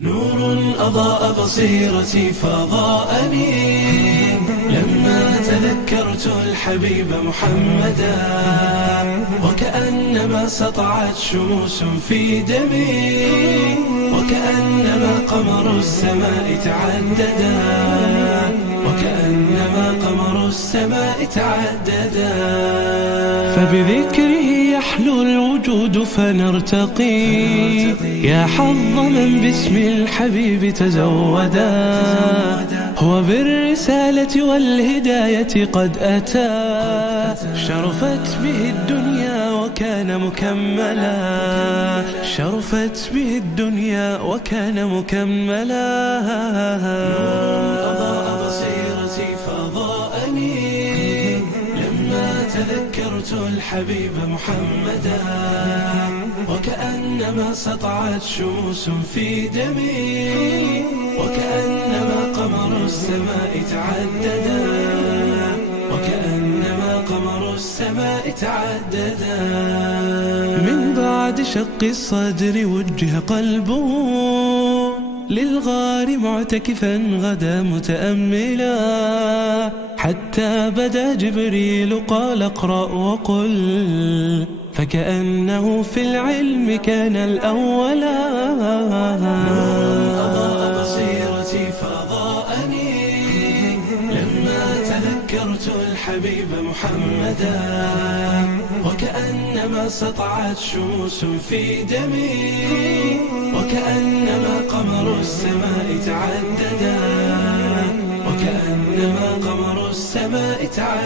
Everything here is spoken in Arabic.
نور أضاء بصيرتي فضاءني لما تذكرت الحبيب محمدا، وكأنما سطعت شموس في دمي، وكأنما قمر السماء تعددا، وكأنما قمر السماء تعددا. فبذكره يحلو الوجود فنرتقي، يا حظ من باسم الحبيب تزودا، هو بالرسالة والهداية قد أتى، شرفت به الدنيا وكان مكملا، شرفت به الدنيا وكان مكملا. أضاء بصيرتي فضاءني لما تذكرت الحبيب محمدا، وكأنما سطعت شموس في دمي، وكأنما قمر السماء تعددا، وكأنما قمر السماء تعددا. من بعد شق الصدر وجه قلبه للغار معتكفا غدا متأملا، حتى بدا جبريل قال اقرأ وقل، فكأنه في العلم كان الأولا. أضاء بصيرتي فضاءني لما تذكرت الحبيب محمدا، وكأنما سطعت شموس في دمي، وكأنما قمر السماء تعددا، وكأنما قمر السماء تعددا.